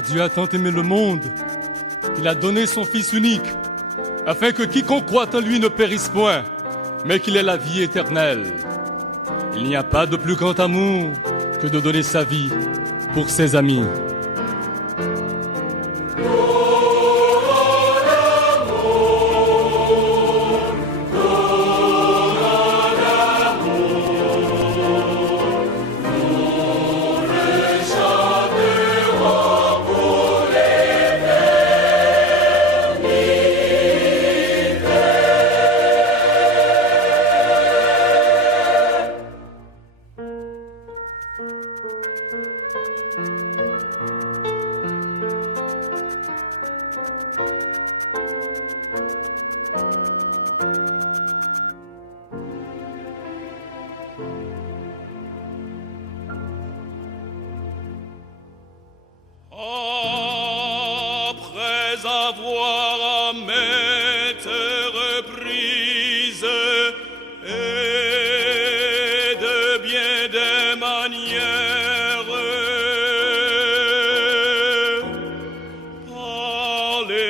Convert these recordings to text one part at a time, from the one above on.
Car Dieu a tant aimé le monde qu'il a donné son Fils unique, afin que quiconque croit en lui ne périsse point, mais qu'il ait la vie éternelle. Il n'y a pas de plus grand amour que de donner sa vie pour ses amis. Après avoir à maintes reprises et de bien des manières parlé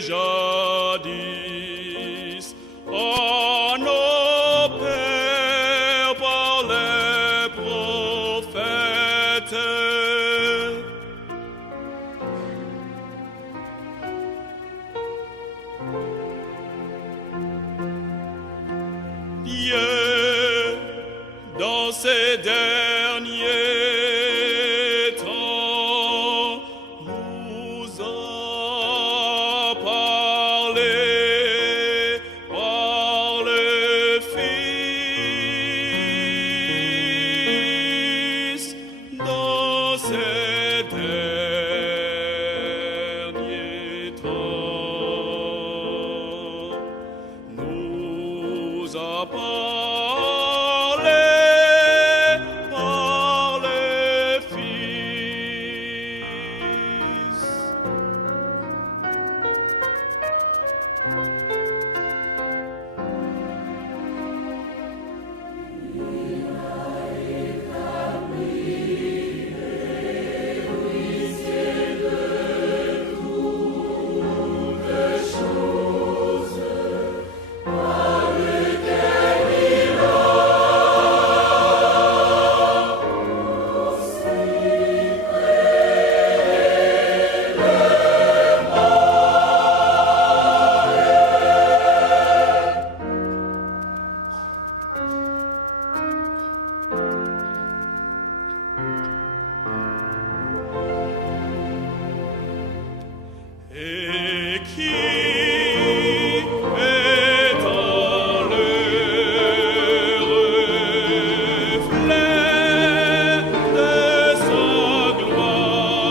jadis à nos pères par les prophètes, Dieu, dans ces derniers temps, nous a parlé par le Fils. Dans ces derniers temps, nous a parlé par le Fils. Et qui étant le reflet de sa gloire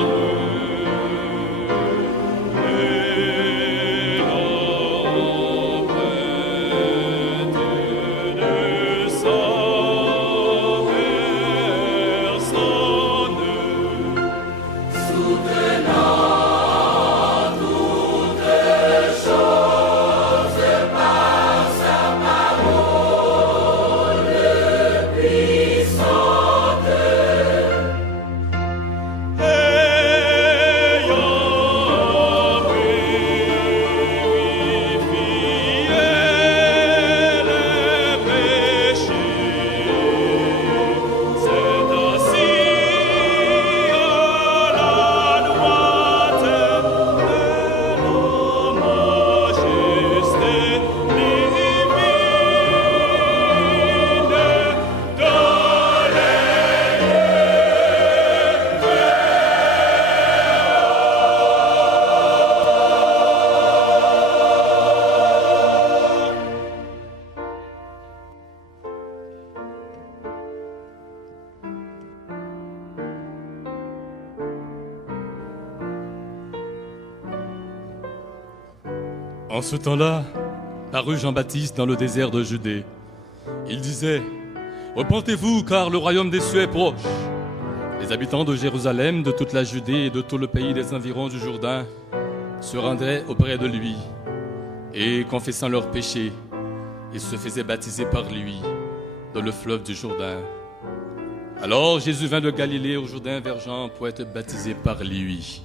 et l'empreinte de sa personne, En ce temps-là, parut Jean-Baptiste dans le désert de Judée. Il disait: Repentez-vous, car le royaume des cieux est proche. Les habitants de Jérusalem, de toute la Judée et de tout le pays des environs du Jourdain se rendraient auprès de lui, et confessant leurs péchés, ils se faisaient baptiser par lui dans le fleuve du Jourdain. Alors Jésus vint de Galilée au Jourdain vers Jean pour être baptisé par lui.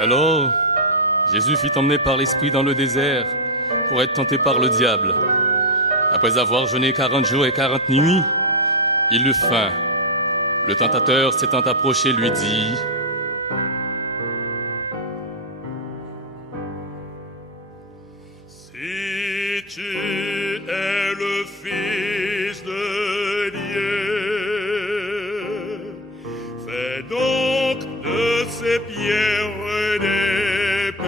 Alors, Jésus fut emmené par l'Esprit dans le désert pour être tenté par le diable. Après avoir jeûné 40 jours et 40 nuits, il eut faim. Le tentateur s'étant approché lui dit: Si tu es le Fils de Dieu, fais donc de ces pierres des pains.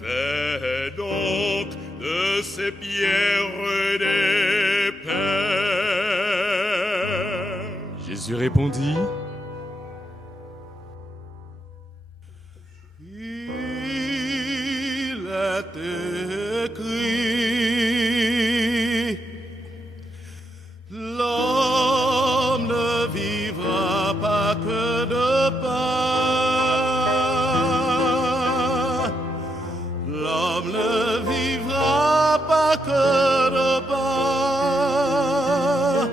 Fais donc de ces pierres des pains. Jésus répondit: Il est écrit, l'homme ne vivra pas que de pain. L'homme ne vivra pas que de pain,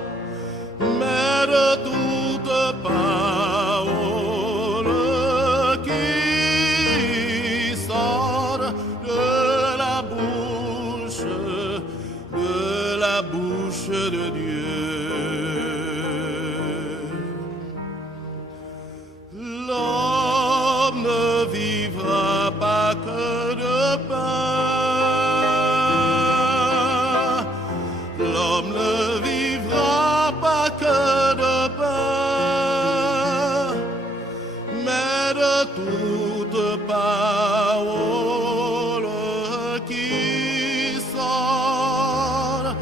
mais de toute parole qui sort de la bouche de Dieu. L'homme ne vivra pas que de pain. L'homme ne vivra pas que de pain, mais de toute parole qui sort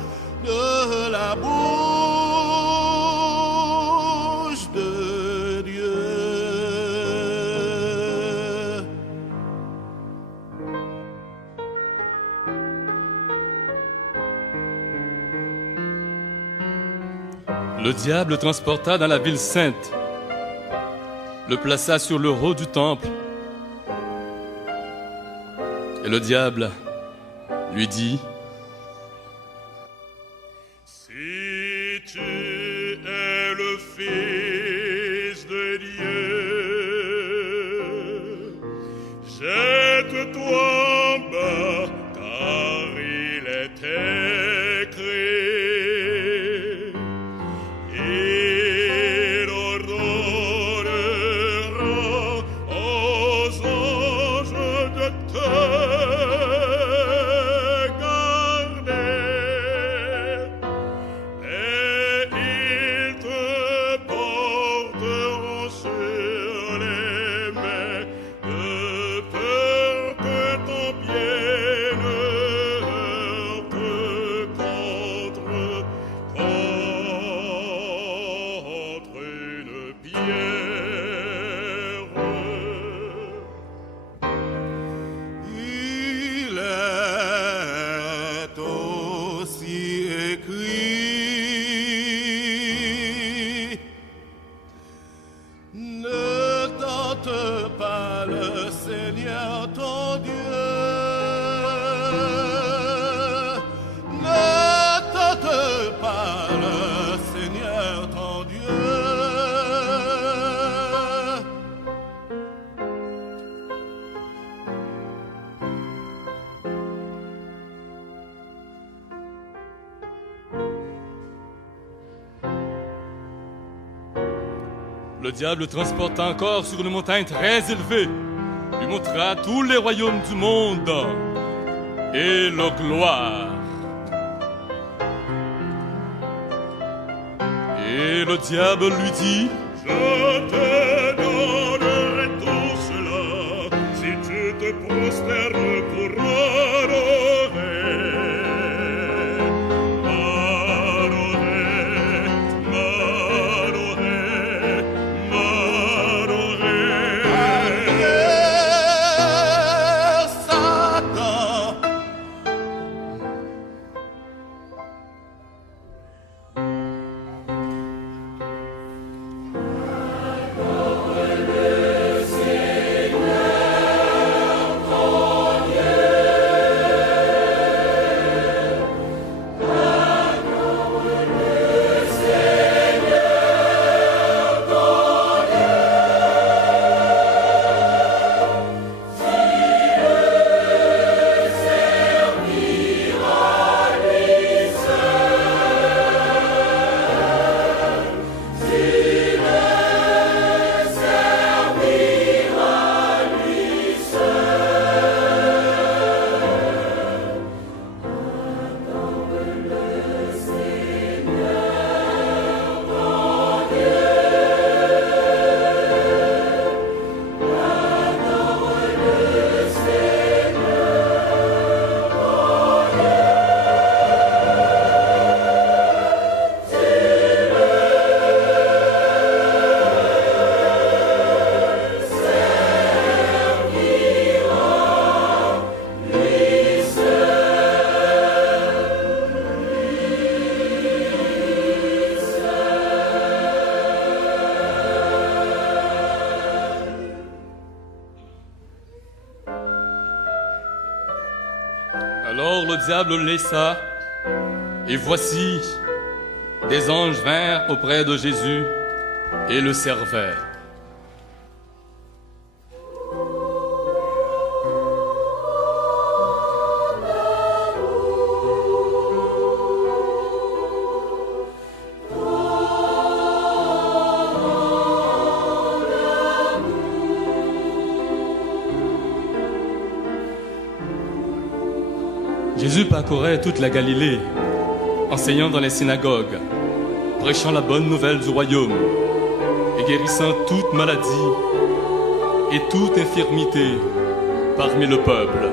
de la bouche de Dieu. Le diable le transporta dans la ville sainte, le plaça sur le haut du temple. Et le diable lui dit: Si tu es le Fils de Dieu, jette-toi en bas, car il est écrit: il ordonnera aux anges de te garder, et ils te porteront sur les mains, de peur que ton pied ne heurte contre une pierre. Il est aussi écrit, ne tente pas le Seigneur ton Dieu. Ne tente pas le Seigneur ton Dieu. Le diable le transporta encore sur une montagne très élevée, lui montra tous les royaumes du monde et leur gloire. Et le diable lui dit: Je te donnerai tout cela si tu te prosternes pour adorer. M'adorer, m'adorer, m'adorer. Arrière, Satan. Alors le diable le laissa, et voici, des anges vinrent auprès de Jésus et le servèrent. Jésus parcourait toute la Galilée, enseignant dans les synagogues, prêchant la bonne nouvelle du royaume et guérissant toute maladie et toute infirmité parmi le peuple.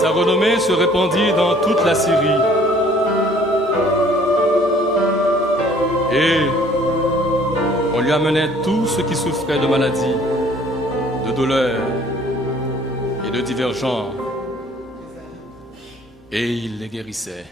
Sa renommée se répandit dans toute la Syrie. Et on lui amenait tous ceux qui souffraient de maladies, de douleurs et de divers genres. Et il les guérissait.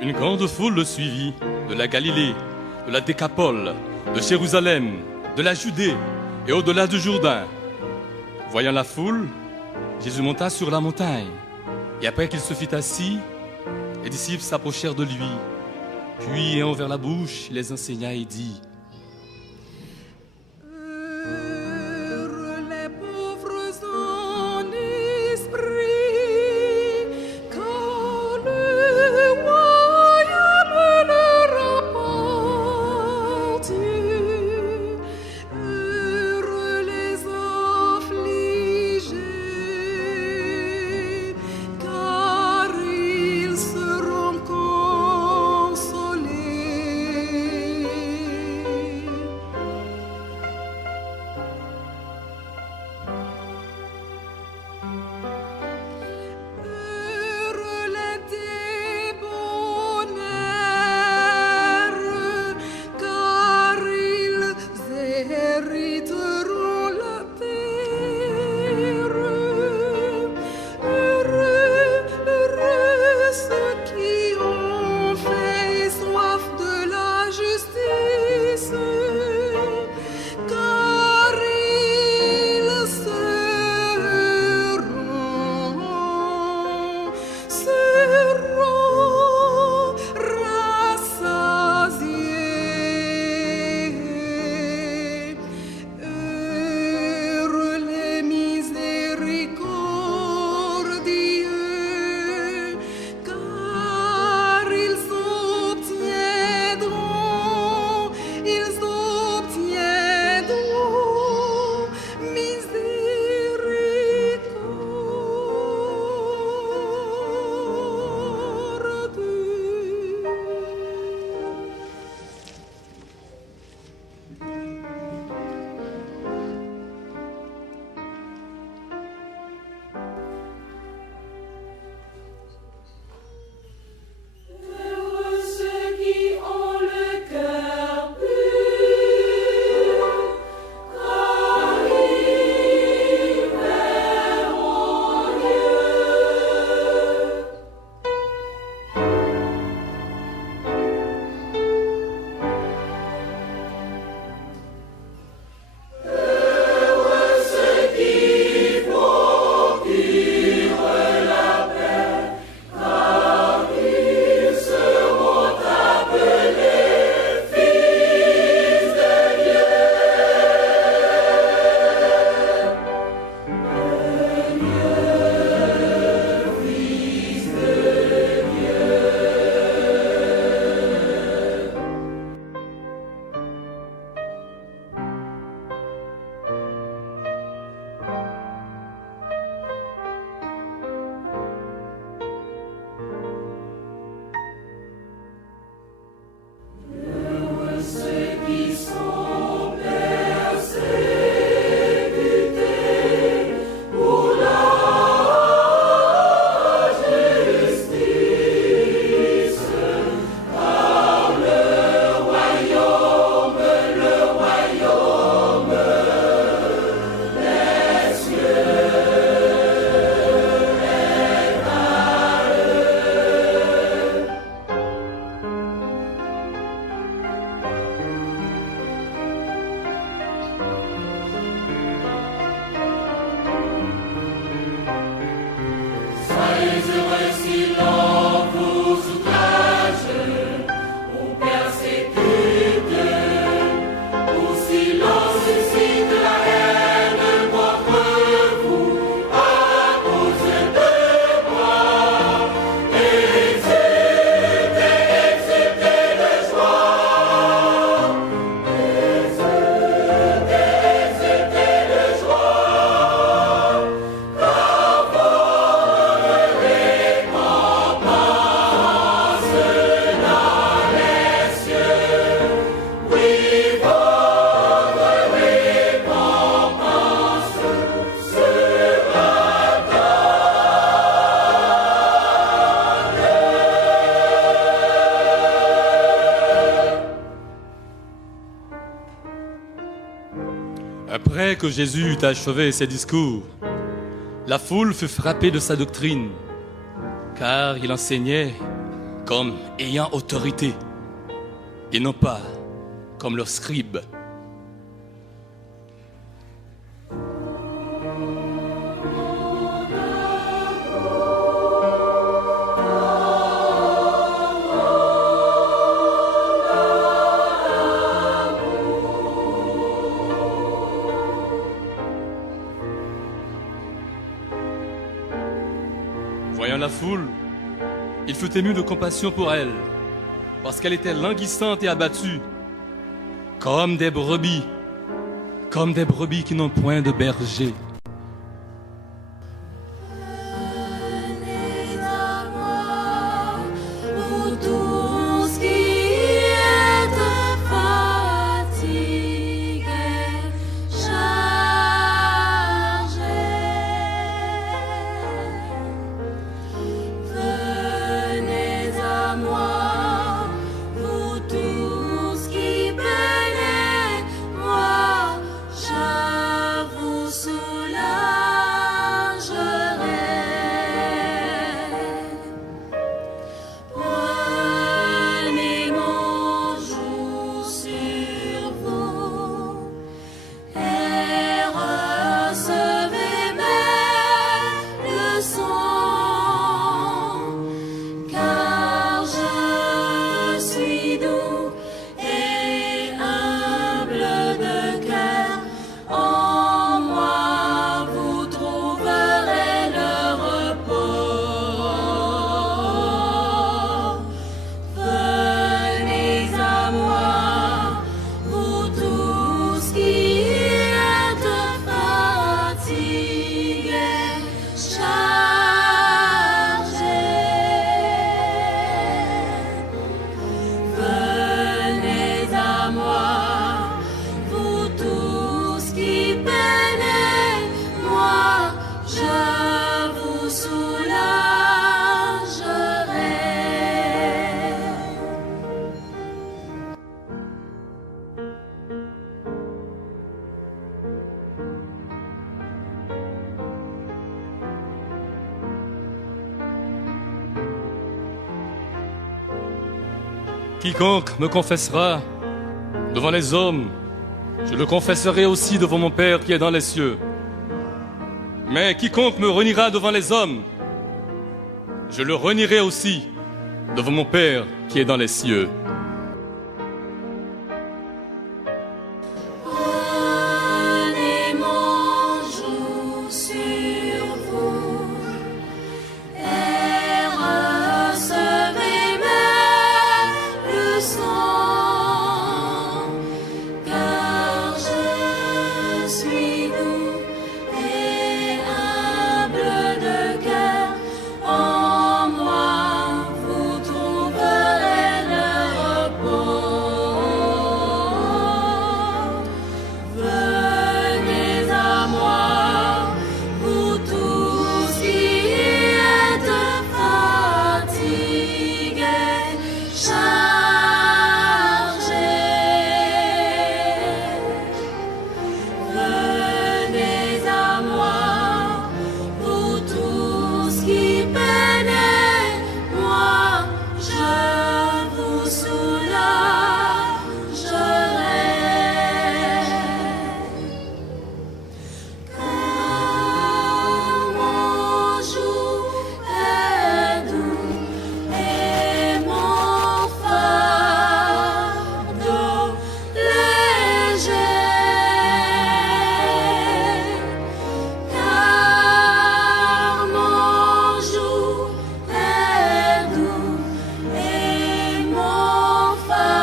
Une grande foule le suivit, de la Galilée, de la Décapole, de Jérusalem, de la Judée et au-delà du Jourdain. Voyant la foule, Jésus monta sur la montagne, et après qu'il se fut assis, les disciples s'approchèrent de lui. Puis, ayant ouvert la bouche, il les enseigna et dit: Après que Jésus eut achevé ses discours, la foule fut frappée de sa doctrine, car il enseignait comme ayant autorité, et non pas comme leurs scribes. Voyant la foule, il fut ému de compassion pour elle, parce qu'elle était languissante et abattue, comme des brebis qui n'ont point de berger. Venez à moi, vous tous qui êtes fatigués, chargés. Venez à moi, vous tous qui peinez, moi je vous soulagerai. Prenez mon joug sur vous et recevez mes leçons, car je suis doux et humble de cœur. En moi vous trouverez le repos. Venez à moi, vous tous qui êtes fatigués, chargés. Venez à moi, vous tous qui peinez, moi je vous soulagerai. Quiconque me confessera devant les hommes, je le confesserai aussi devant mon Père qui est dans les cieux. Mais quiconque me reniera devant les hommes, je le renierai aussi devant mon Père qui est dans les cieux. Prenez mon joug sur vous et recevez mes leçons, car je suis doux et humble de cœur. En moi vous trouverez le repos. Venez à moi, vous tous qui êtes fatigués, chargés. Venez à moi, vous tous qui peinez, moi je vous soulagerai. Car mon joug est doux et mon fardeau léger. Car mon joug est doux et mon fardeau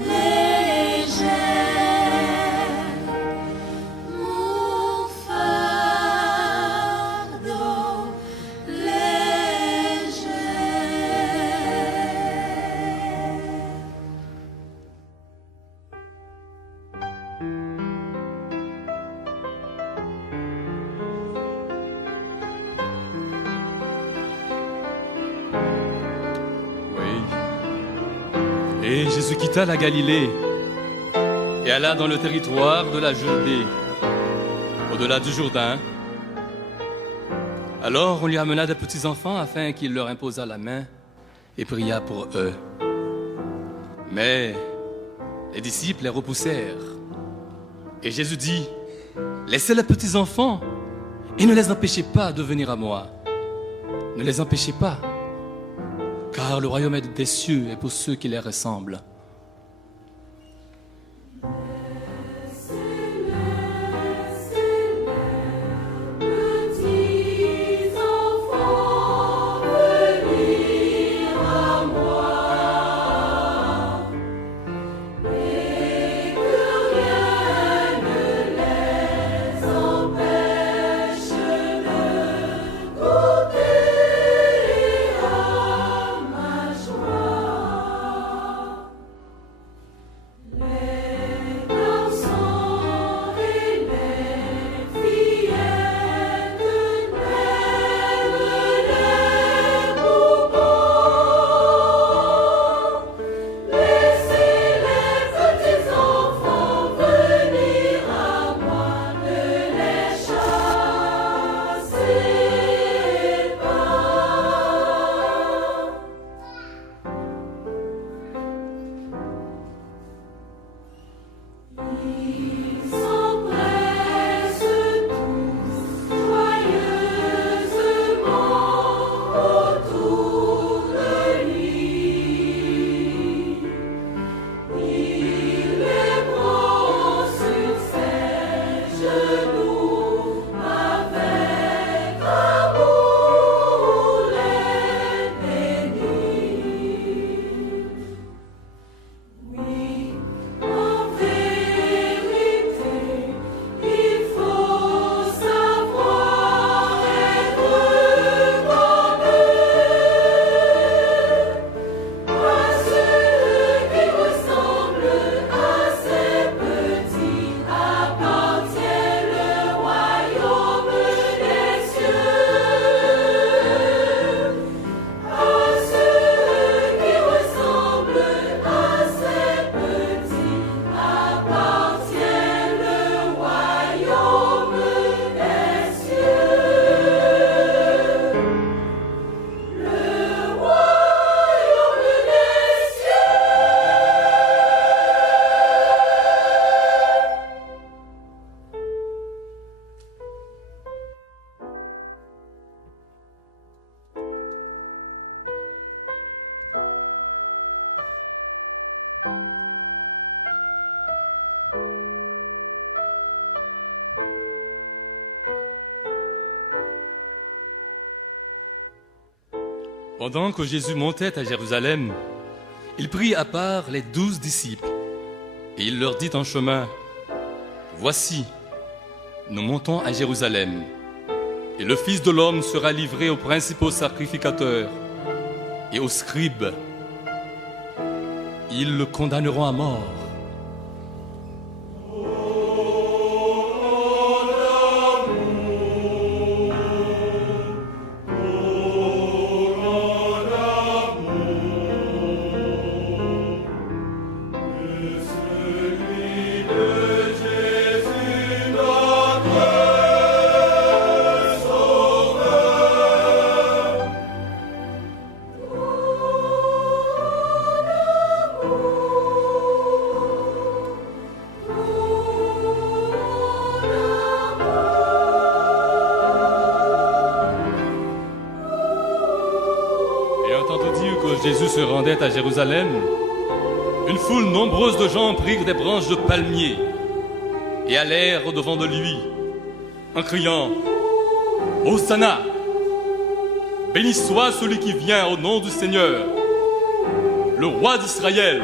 léger. Mon fardeau léger. Oui. Et Jésus quitta la Galilée et alla dans le territoire de la Judée, au-delà du Jourdain. Alors on lui amena des petits enfants afin qu'il leur imposât la main et pria pour eux. Mais les disciples les repoussèrent. Et Jésus dit, laissez les petits enfants et ne les empêchez pas de venir à moi. Ne les empêchez pas, car le royaume des cieux est pour ceux qui les ressemblent. Pendant que Jésus montait à Jérusalem, il prit à part les 12 disciples et il leur dit en chemin, « Voici, nous montons à Jérusalem et le Fils de l'homme sera livré aux principaux sacrificateurs et aux scribes. Ils le condamneront à mort. Jésus se rendait à Jérusalem, une foule nombreuse de gens prirent des branches de palmier et allèrent au-devant de lui, en criant « Hosanna ! Béni soit celui qui vient au nom du Seigneur, le roi d'Israël !»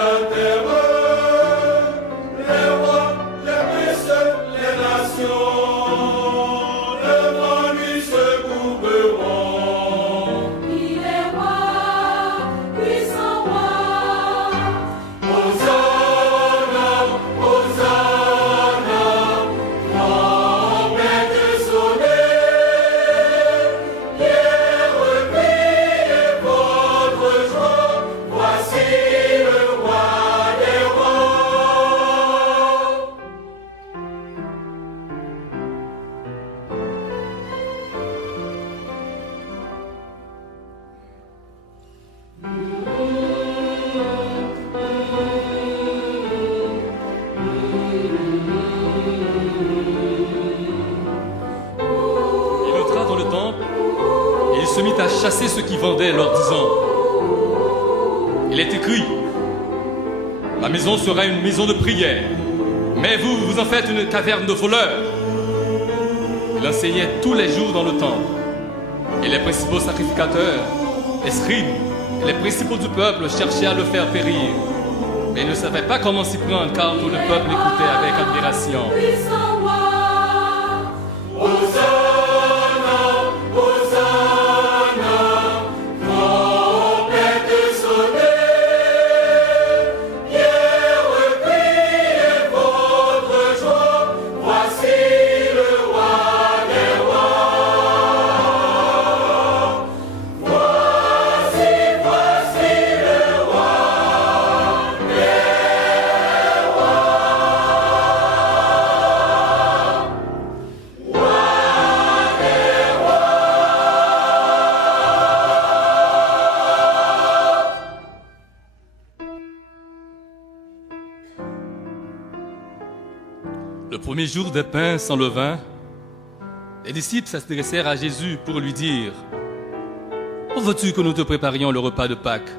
La terre se mit à chasser ceux qui vendaient, leur disant: il est écrit, ma maison sera une maison de prière, mais vous, vous en faites une caverne de voleurs. Il enseignait tous les jours dans le temple, et les principaux sacrificateurs, les scribes et les principaux du peuple cherchaient à le faire périr, mais ils ne savaient pas comment s'y prendre, car tout le peuple écoutait avec admiration. Puissant roi, Le premier jour des pains sans levain, les disciples s'adressèrent à Jésus pour lui dire: où veux-tu que nous te préparions le repas de Pâques?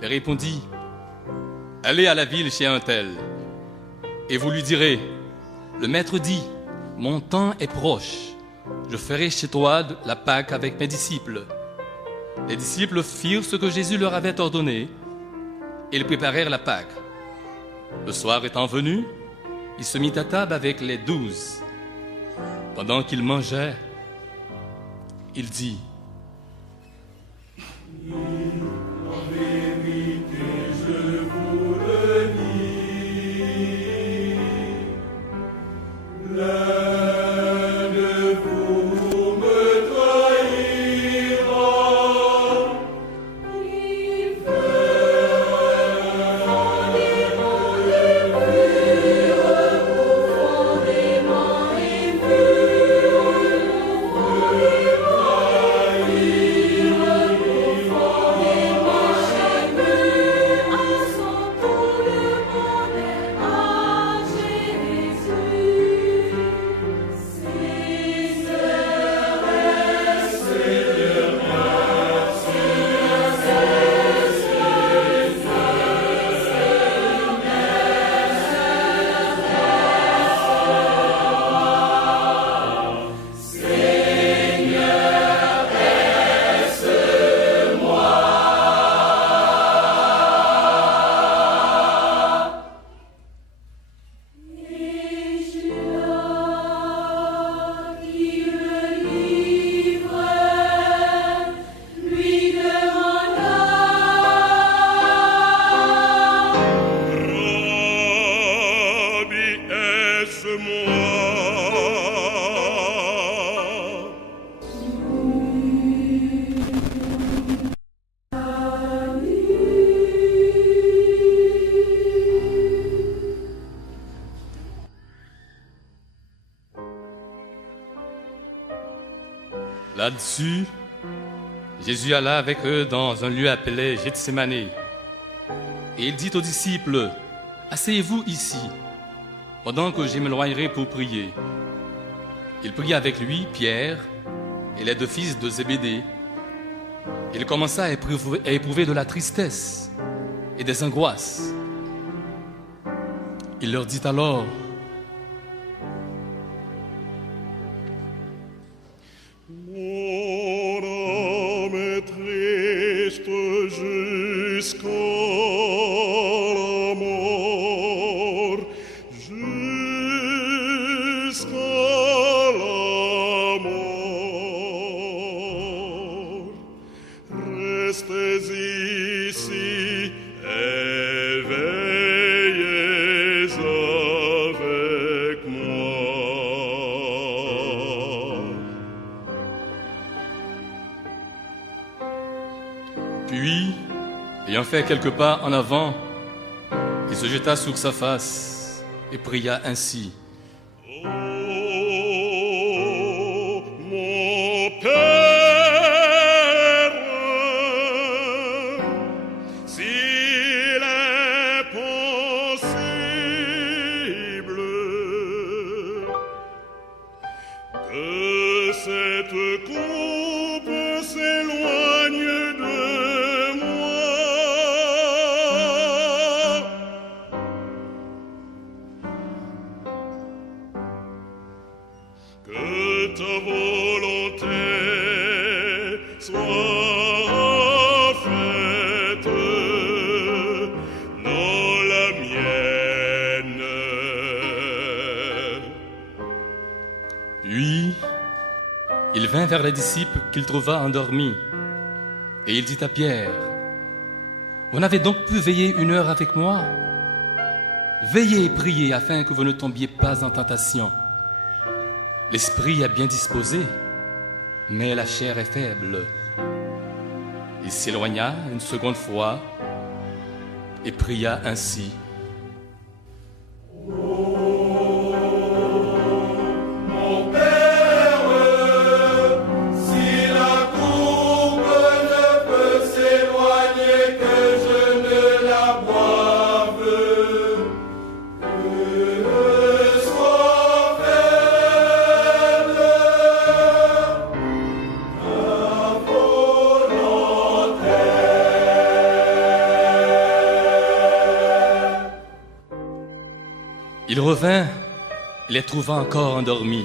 Il répondit: allez à la ville chez un tel, et vous lui direz: le maître dit, mon temps est proche, je ferai chez toi la Pâque avec mes disciples. Les disciples firent ce que Jésus leur avait ordonné, et ils préparèrent la Pâque. Le soir étant venu, il se mit à table avec les 12. Pendant qu'il mangeait, il dit: Là-dessus, Jésus alla avec eux dans un lieu appelé Gethsémane. Et il dit aux disciples: asseyez-vous ici, pendant que je m'éloignerai pour prier. Il pria avec lui Pierre et les 2 fils de Zébédée. Il commença à éprouver de la tristesse et des angoisses. Il leur dit alors: Mon âme est triste jusqu'à la mort, jusqu'à la mort. Restez ici et veillez avec moi. Puis, ayant fait quelques pas en avant, il se jeta sur sa face et pria ainsi: Oh, mon Père, s'il est possible que cette coupe soit faite, non la mienne. Puis, il vint vers les disciples qu'il trouva endormis, et il dit à Pierre, « Vous n'avez donc pu veiller 1 heure avec moi? Veillez et priez afin que vous ne tombiez pas en tentation. L'esprit est bien disposé, mais la chair est faible. » Il s'éloigna une seconde fois et pria ainsi. Il revint, les trouva encore endormis,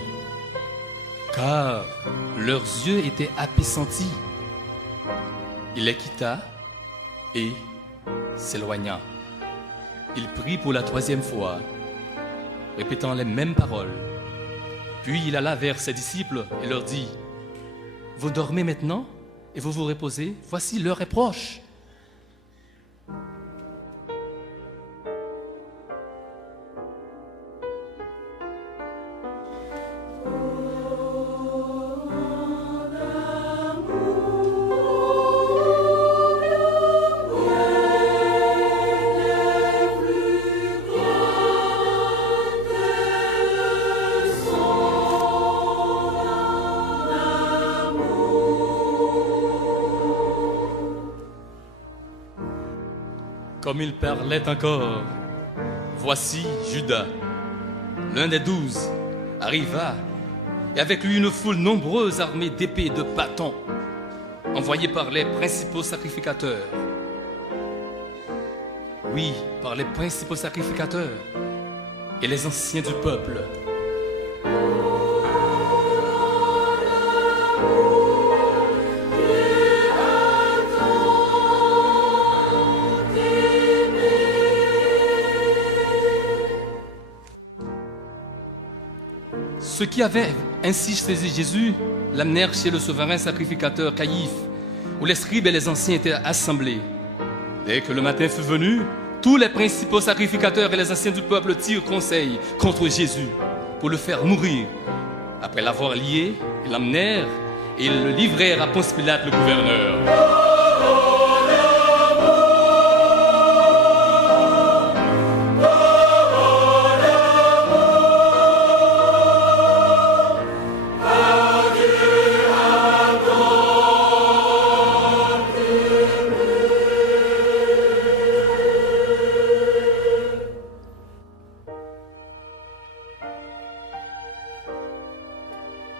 car leurs yeux étaient appesantis. Il les quitta et s'éloigna. Il prit pour la 3e fois, répétant les mêmes paroles. Puis il alla vers ses disciples et leur dit, « Vous dormez maintenant et vous vous reposez, voici l'heure est proche. » Comme il parlait encore, voici Judas, l'un des 12, arriva, et avec lui une foule nombreuse armée d'épées et de bâtons, envoyée par les principaux sacrificateurs. Oui, par les principaux sacrificateurs et les anciens du peuple. Ceux qui avaient ainsi saisi Jésus l'amenèrent chez le souverain sacrificateur Caïphe, où les scribes et les anciens étaient assemblés. Dès que le matin fut venu, tous les principaux sacrificateurs et les anciens du peuple tirent conseil contre Jésus pour le faire mourir. Après l'avoir lié, ils l'amenèrent et ils le livrèrent à Ponce Pilate, le gouverneur.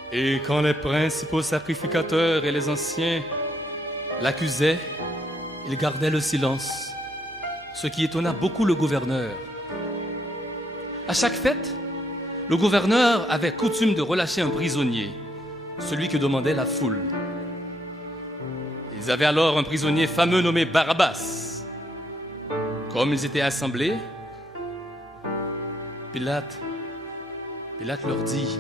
Et quand les principaux sacrificateurs et les anciens l'accusaient, il gardait le silence, ce qui étonna beaucoup le gouverneur. À chaque fête, le gouverneur avait coutume de relâcher un prisonnier, celui que demandait la foule. Ils avaient alors un prisonnier fameux nommé Barabbas. Comme ils étaient assemblés, Pilate leur dit: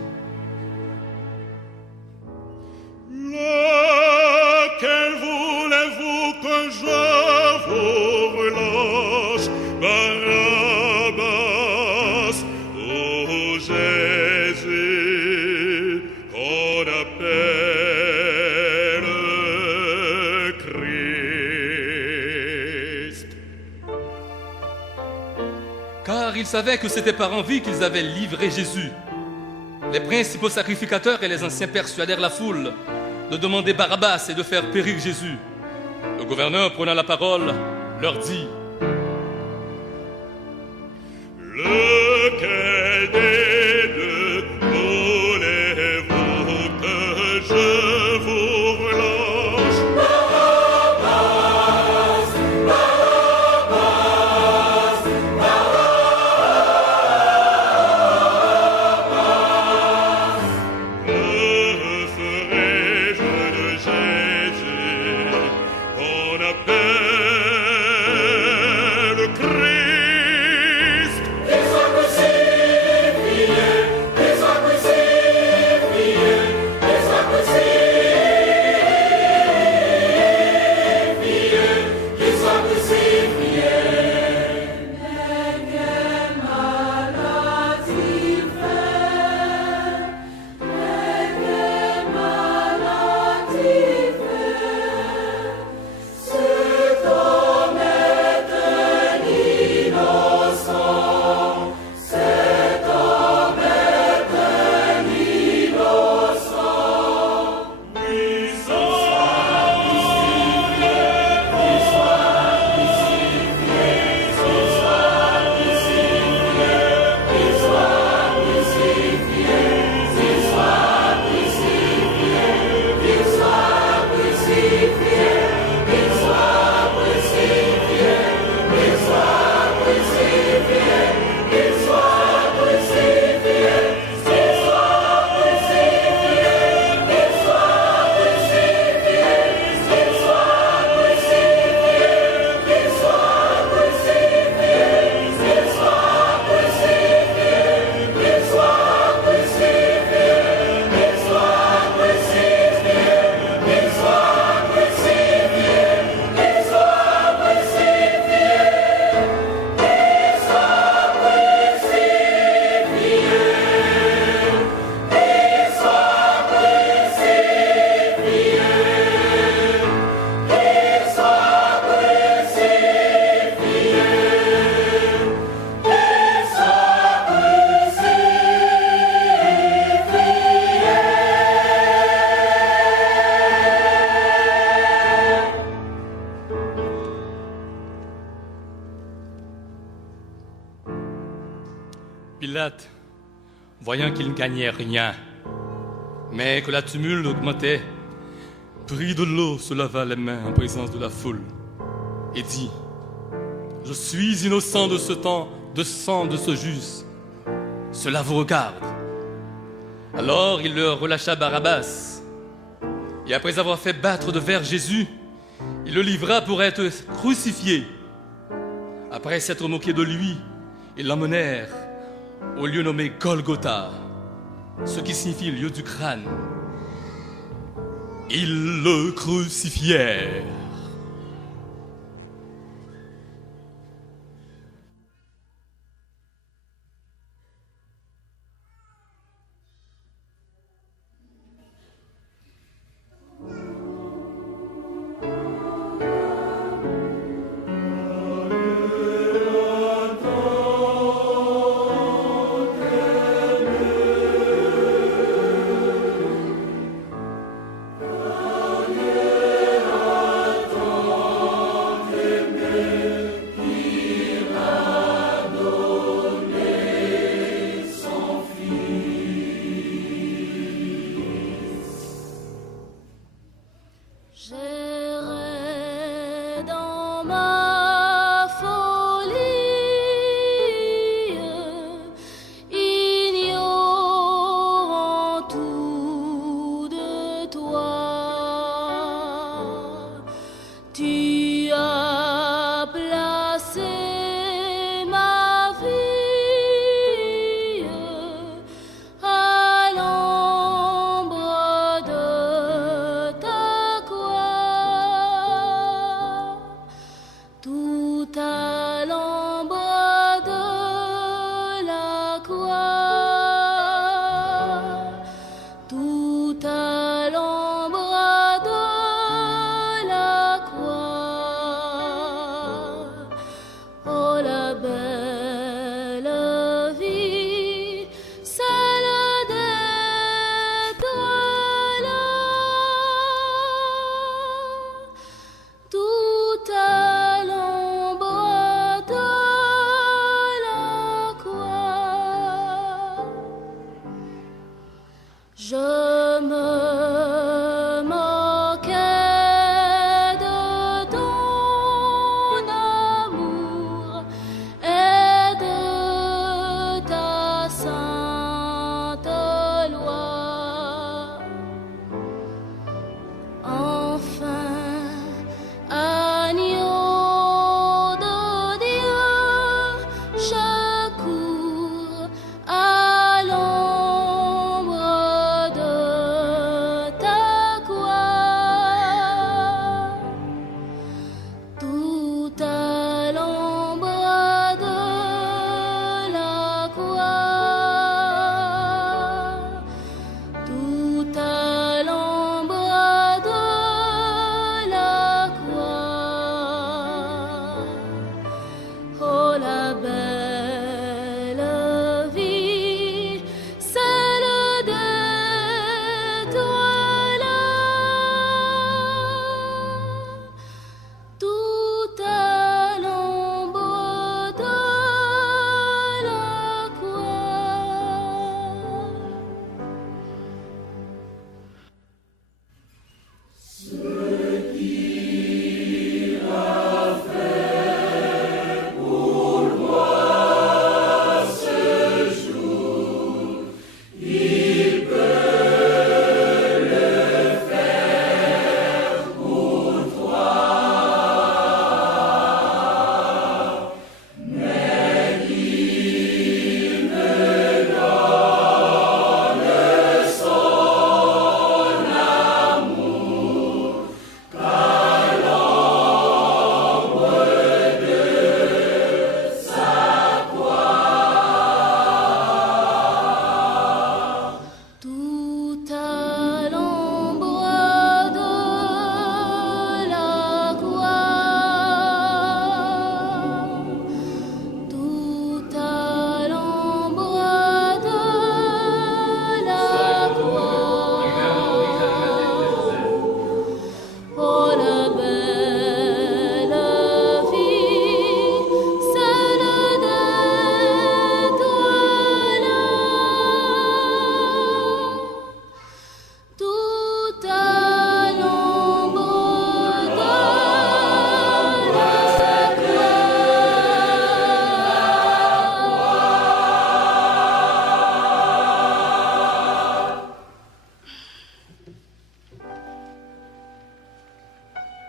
Lequel voulez-vous que je vous relâche? Barabbas ou Jésus qu'on appelle Christ? Car ils savaient que c'était par envie qu'ils avaient livré Jésus. Les principaux sacrificateurs et les anciens persuadèrent la foule de demander Barabbas et de faire périr Jésus. Le gouverneur, prenant la parole, leur dit: Lequel des deux voulez-vous que je vous relâche? Barabbas, Barabbas, Barabbas. Que ferai-je de Jésus? Pilate, voyant qu'il ne gagnait rien, mais que la tumulte augmentait, prit de l'eau, se lava les mains en présence de la foule et dit: je suis innocent de ce temps, de sang de ce juste. Cela vous regarde. Alors il leur relâcha Barabbas. Et après avoir fait battre de verre Jésus, il le livra pour être crucifié. Après s'être moqué de lui, ils l'emmenèrent au lieu nommé Golgotha, ce qui signifie lieu du crâne. Ils le crucifièrent. J'errais dans ma folie, ignorant tout de toi. Tu as placé ma vie à l'ombre de ta croix.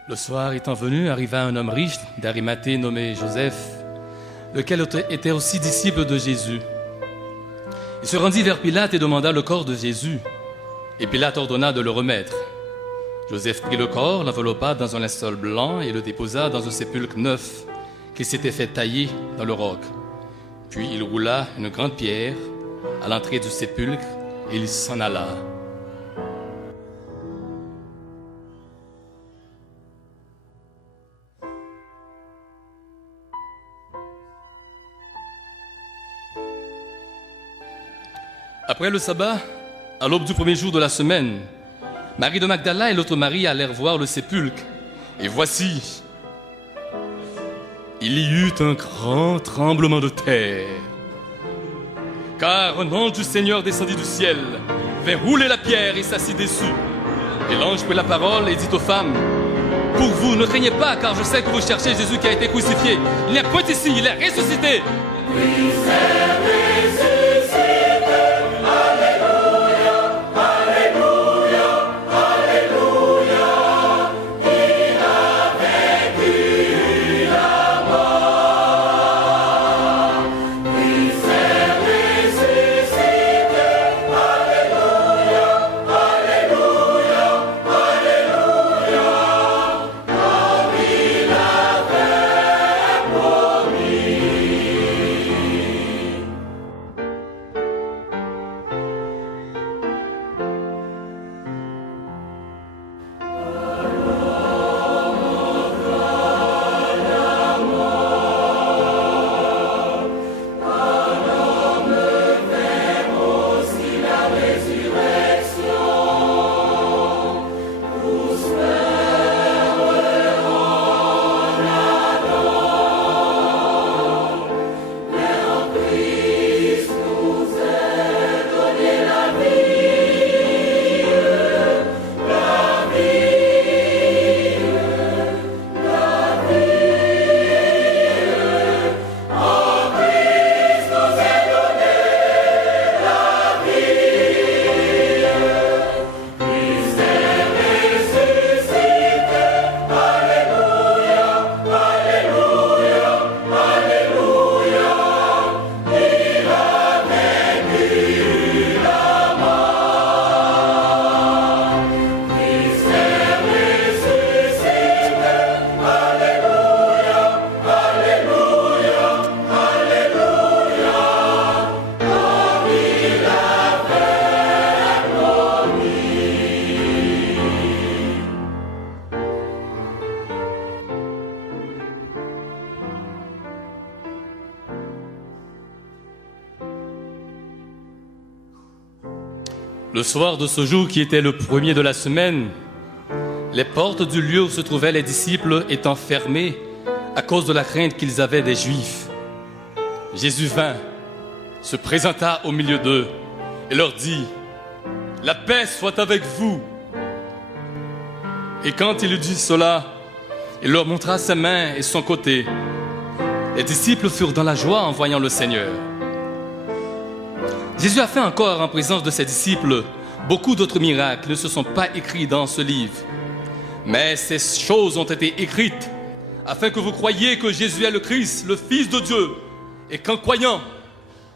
Le soir étant venu, arriva un homme riche d'Arimathée nommé Joseph, lequel était aussi disciple de Jésus. Il se rendit vers Pilate et demanda le corps de Jésus. Et Pilate ordonna de le remettre. Joseph prit le corps, l'enveloppa dans un linceul blanc et le déposa dans un sépulcre neuf qu'il s'était fait tailler dans le roc. Puis il roula une grande pierre à l'entrée du sépulcre et il s'en alla. Après le sabbat, à l'aube du premier jour de la semaine, Marie de Magdala et l'autre Marie allèrent voir le sépulcre. Et voici, il y eut un grand tremblement de terre. Car un ange du Seigneur descendit du ciel, vint rouler la pierre et s'assit dessus. Et l'ange prit la parole et dit aux femmes, « Pour vous, ne craignez pas, car je sais que vous cherchez Jésus qui a été crucifié. Il n'est point ici, il est ressuscité. » Le soir de ce jour qui était le premier de la semaine, les portes du lieu où se trouvaient les disciples étant fermées à cause de la crainte qu'ils avaient des Juifs, Jésus vint, se présenta au milieu d'eux et leur dit « La paix soit avec vous !» Et quand il eut dit cela, il leur montra sa main et son côté. Les disciples furent dans la joie en voyant le Seigneur. Jésus a fait encore en présence de ses disciples beaucoup d'autres miracles qui ne se sont pas écrits dans ce livre. Mais ces choses ont été écrites afin que vous croyiez que Jésus est le Christ, le Fils de Dieu, et qu'en croyant,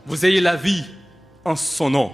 vous ayez la vie en son nom.